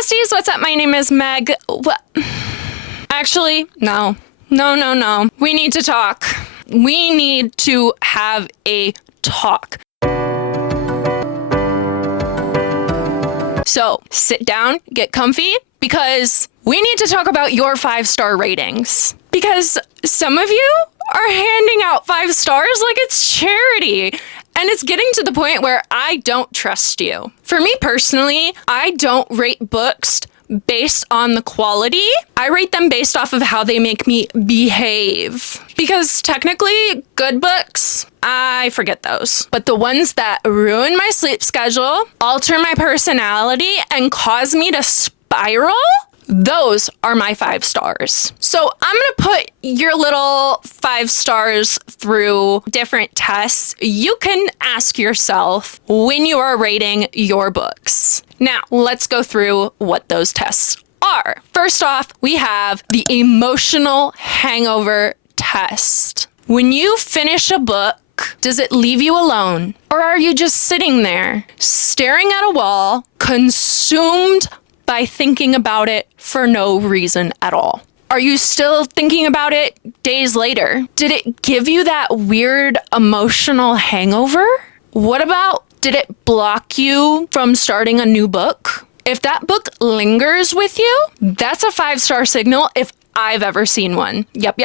besties, what's up? My name is Meg. What? Actually, no. We need to talk. We need to have a talk. So sit down, get comfy, because we need to talk about your 5-star ratings. Because some of you are handing out 5 stars like it's charity. And it's getting to the point where I don't trust you. For me personally, I don't rate books based on the quality. I rate them based off of how they make me behave. Because technically, good books, I forget those. But the ones that ruin my sleep schedule, alter my personality, and cause me to spiral, those are my 5 stars. So I'm gonna put your little 5 stars through different tests you can ask yourself when you are rating your books. Now, let's go through what those tests are. First off, we have the emotional hangover test. When you finish a book, does it leave you alone? Or are you just sitting there, staring at a wall, consumed by thinking about it for no reason at all? Are you still thinking about it days later? Did it give you that weird emotional hangover? What about, did it block you from starting a new book? If that book lingers with you, that's a 5-star signal if I've ever seen one. Yep.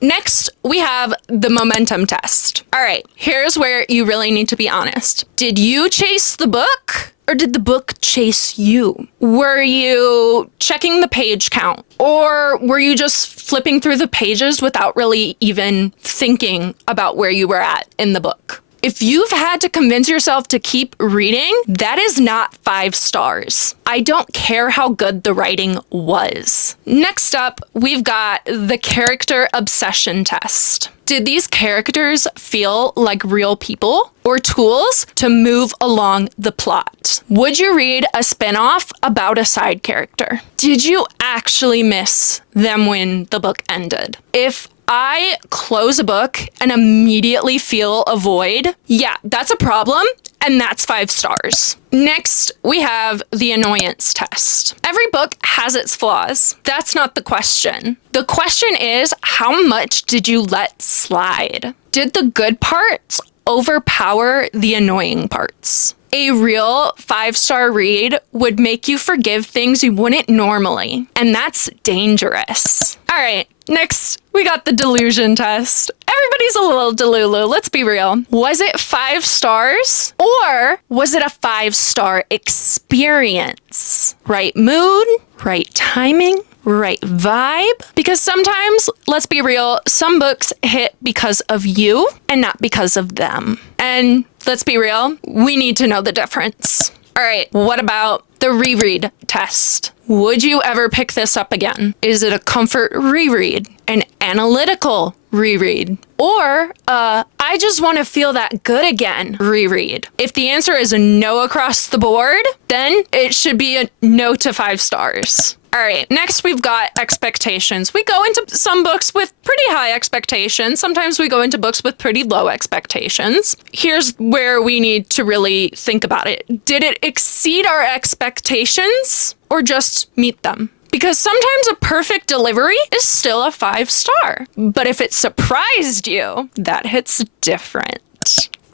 Next, we have the momentum test. All right, here's where you really need to be honest. Did you chase the book? Or did the book chase you? Were you checking the page count? Or were you just flipping through the pages without really even thinking about where you were at in the book? If you've had to convince yourself to keep reading, that is not 5 stars. I don't care how good the writing was. Next up, we've got the character obsession test. Did these characters feel like real people or tools to move along the plot? Would you read a spinoff about a side character? Did you actually miss them when the book ended? If I close a book and immediately feel a void, yeah, that's a problem, and that's 5 stars. Next, we have the annoyance test. Every book has its flaws. That's not the question. The question is, how much did you let slide? Did the good parts overpower the annoying parts? A real 5-star read would make you forgive things you wouldn't normally, and that's dangerous. All right, next, we got the delusion test. Everybody's a little delulu, let's be real. Was it 5 stars or was it a 5-star experience? Right mood, right timing, right vibe? Because sometimes, let's be real, some books hit because of you and not because of them. And let's be real, we need to know the difference. All right, what about the reread test? Would you ever pick this up again? Is it a comfort reread, an analytical reread, or I just want to feel that good again reread? If the answer is a no across the board, then it should be a no to 5 stars. All right, next we've got expectations. We go into some books with pretty high expectations. Sometimes we go into books with pretty low expectations. Here's where we need to really think about it. Did it exceed our expectations or just meet them? Because sometimes a perfect delivery is still a 5-star. But if it surprised you, that hits different.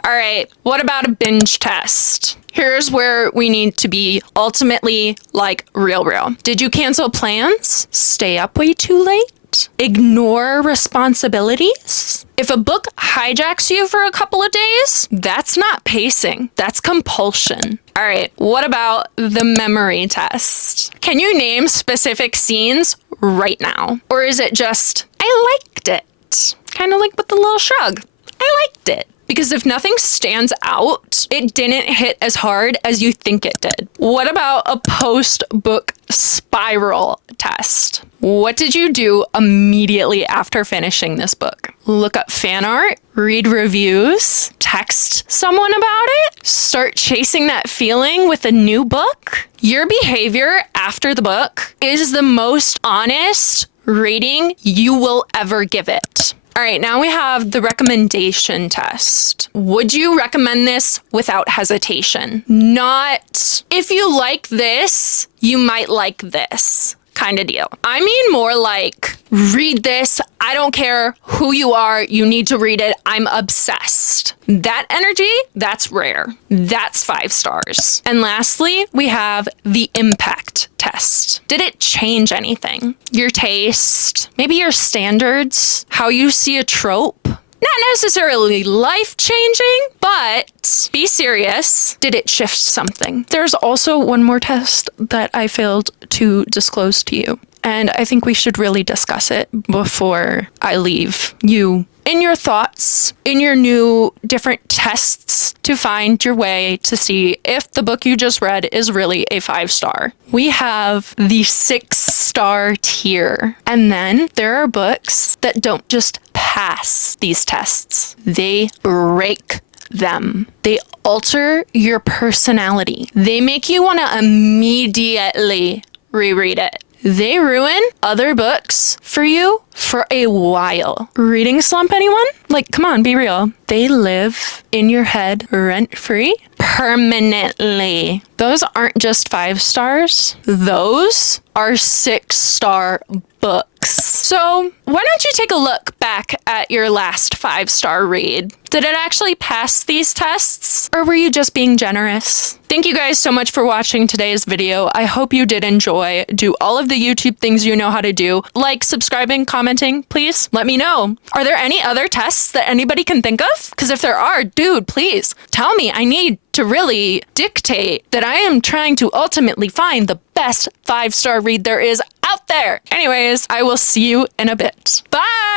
All right, what about a binge test? Here's where we need to be ultimately like real. Did you cancel plans? Stay up way too late? Ignore responsibilities? If a book hijacks you for a couple of days, that's not pacing, that's compulsion. All right, what about the memory test? Can you name specific scenes right now? Or is it just, I liked it? Kind of like with the little shrug. I liked it. Because if nothing stands out, it didn't hit as hard as you think it did. What about a post-book spiral test? What did you do immediately after finishing this book? Look up fan art, read reviews, text someone about it, start chasing that feeling with a new book? Your behavior after the book is the most honest rating you will ever give it. All right, now we have the recommendation test. Would you recommend this without hesitation? Not, if you like this, you might like this kind of deal. I mean more like, read this. I don't care who you are. You need to read it. I'm obsessed. That energy, that's rare. That's 5 stars. And lastly, we have the impact test. Did it change anything? Your taste, maybe your standards, how you see a trope? Not necessarily life-changing, but be serious. Did it shift something? There's also one more test that I failed to disclose to you, and I think we should really discuss it before I leave you in your thoughts, in your new different tests to find your way to see if the book you just read is really a 5-star. We have the 6-star tier. And then there are books that don't just pass these tests. They break them. They alter your personality. They make you want to immediately reread it. They ruin other books for you for a while. Reading slump, anyone? Like, come on, be real. They live in your head rent-free permanently. Those aren't just 5 stars. Those are 6-star books. So why don't you take a look back at your last 5-star read? Did it actually pass these tests? Or were you just being generous? Thank you guys so much for watching today's video. I hope you did enjoy. Do all of the YouTube things you know how to do. Like, subscribing, commenting, please. Let me know. Are there any other tests that anybody can think of? Because if there are, dude, please tell me. I need to really dictate that I am trying to ultimately find the best 5-star read there is out there. Anyways, I will see you in a bit. Bye!